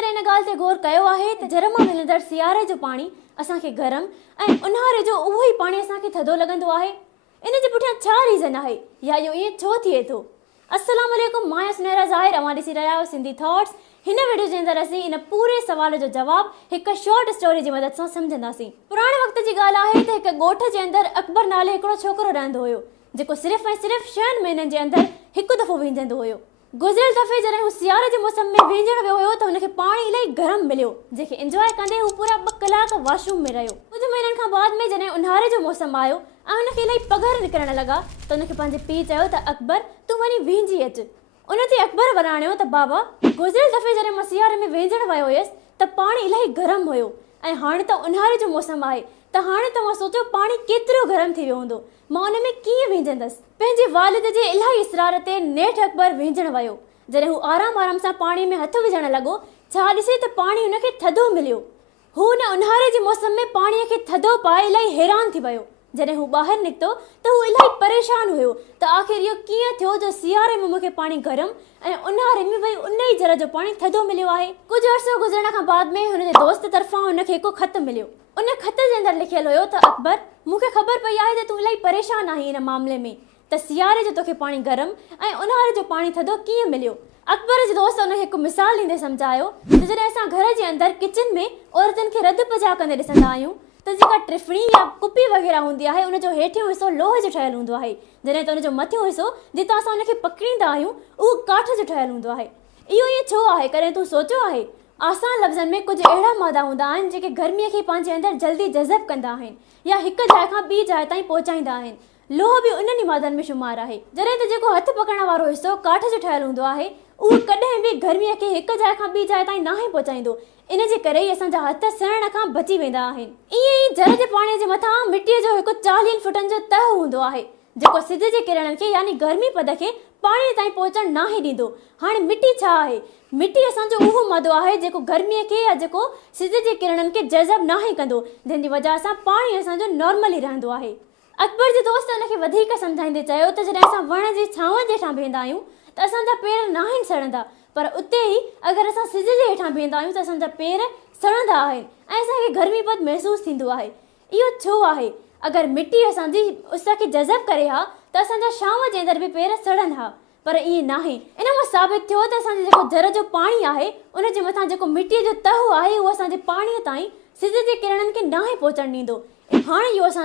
करे इन ॻाल्हि ते गौर कयो आहे त जर मां मिलंदड़ सियारे जो पाणी असांखे गरम ऐं उन्हारे जो उहो ई पाणी असांखे थधो लॻंदो आहे। इन जे पुठियां छा रीज़न आहे या इहो ईअं छो थिए थो? अस्सलाम वालेकुम, मां सुनहरा ज़ाहिर, अवां ॾिसी रहिया आहियो सिंधी थॉट्स। हिन वीडियो जे अंदरि असीं इन पूरे सवाल जो जवाब हिकु शॉर्ट स्टोरी जी मदद सां सम्झंदासीं। पुराणे वक़्त जी ॻाल्हि आहे त हिकु ॻोठ जे अंदरि अकबर नाले हिकिड़ो छोकिरो रहंदो हुयो, जेको सिर्फ़ु ऐं सिर्फ़ु 6 महीननि जे अंदरि हिकु दफ़ो वींजंदो हुयो। गुज़िरियल दफ़े जॾहिं हू सियारे जे मौसम में वींजण वियो हुयो त हुनखे पाणी इलाही गरम मिलियो, जंहिंखे इंजॉय कंदे हू पूरा 2 कलाक वॉशरूम में रहियो। कुझु महीननि खां बाद में जॾहिं उन्हारे जो मौसम आयो ऐं हुनखे इलाही पघर निकिरण लॻा त हुनखे पंहिंजे पीउ चयो त अकबर तूं वञी वींजी अचु। उन ते अकबर वराणियो त बाबा, गुज़िरियल दफ़े जॾहिं मां सियारे में वींजण वियो हुयसि त पाणी इलाही गरम हुयो ऐं हाणे त उन्हारे जो मौसम आहे त हाणे तव्हां सोचो पाणी केतिरो गरम थी वियो हूंदो, मां उन में कीअं वींजंदसि। पंहिंजे वालिद जे इलाही इसरार ते नेठि अकबर वींजण वियो। जॾहिं हू आराम सां पाणी में हथ विझण लॻो, छा ॾिसे त पाणी हुनखे थधो मिलियो। हू हुन उन्हारे जे मौसम में पाणीअ खे थधो पाए इलाही हैरान थी वियो। जॾहिं हू ॿाहिरि निकितो त हू इलाही परेशान हुयो त आख़िर इहो कीअं थियो जो सियारे में मूंखे पाणी गरम ऐं उन्हारे में वरी उन ई जर जो पाणी थधो मिलियो आहे। कुझु अर्सो गुज़रण खां बाद में हुनजे दोस्त तरफ़ां हुनखे हिकु ख़त मिलियो। उन ख़त जे अंदरि लिखियलु हुयो त अकबर, मूंखे ख़बर पई आहे त तूं इलाही परेशान आहीं इन मामले में त सियारे जो तोखे पाणी गरम ऐं उन्हारे जो पाणी थधो कीअं मिलियो। अकबर जे दोस्त हुनखे हिकु मिसाल ॾींदे सम्झायो त जॾहिं असां घर जे अंदरि किचन में औरतुनि खे रध पचा कंदे ॾिसंदा आहियूं त जेका टिफणी या कुपी वग़ैरह हूंदी आहे उनजो हेठियों हिसो लोह जो ठहियलु हूंदो आहे, जॾहिं त उनजो मथियों हिसो जितां असां उनखे पकड़ींदा आहियूं उहो काठ जो ठहियलु हूंदो आहे। इहो ईअं छो आहे? कॾहिं तूं सोचियो आहे? आसान लफ़्ज़नि में कुझु अहिड़ा मादा हूंदा आहिनि जेके गर्मीअ खे पंहिंजे अंदरि जल्दी जज़ब कंदा आहिनि या हिकु जाइ खां ॿी जाइ ताईं पहुचाईंदा आहिनि। लोह बि उन्हनि मादनि में शुमार आहे। जॾहिं त जेको हथ पकड़ण वारो हिसो काठ जो ठहियलु हूंदो आहे उहो कॾहिं बि गर्मीअ खे हिकु जाइ खां ॿी जाइ ताईं नाहे पहुचाईंदो। इन जे करे ई असांजा हथ सड़ण खां बची वेंदा आहिनि। ईअं ई जर जे पाणीअ जे मथां मिटीअ जो हिकु 40 फुटनि जो तह हूंदो आहे, जेको सिज जे किरणनि खे यानी गर्मी पद खे पाणीअ ताईं पहुचण नाहे ॾींदो। हाणे मिटी छा आहे? मिटी असांजो उहो मादो आहे जेको गर्मीअ खे या जेको सिज जे किरणनि खे जज़ब नाहे कंदो, जंहिंजी वजह सां पाणी असांजो नॉर्मल ई रहंदो आहे। अकबर जे दोस्त हुनखे वधीक सम्झाईंदे चयो त जॾहिं असां वण जी छांव जे हेठां बीहंदा आहियूं त असांजा पेर नाहिनि सड़ंदा, पर उते ई अगरि असां सिज जे हेठां बीहंदा आहियूं त असांजा पेर सड़ंदा आहिनि ऐं असांखे गर्मी पद महसूसु थींदो आहे। इहो छो आहे? अगरि मिटी असांजी उस खे जज़ब करे हा त असांजा छांव जे अंदरि बि पेर सड़नि हा, पर ईअं नाहे। इन मां साबित थियो त असांजो जेको जर जो पाणी आहे उन जे मथां जेको मिटीअ जो तह आहे उहो असांजे पाणीअ ताईं सिज जे किरणनि खे नाहे पहुचणु ॾींदो। हाणे इहो असां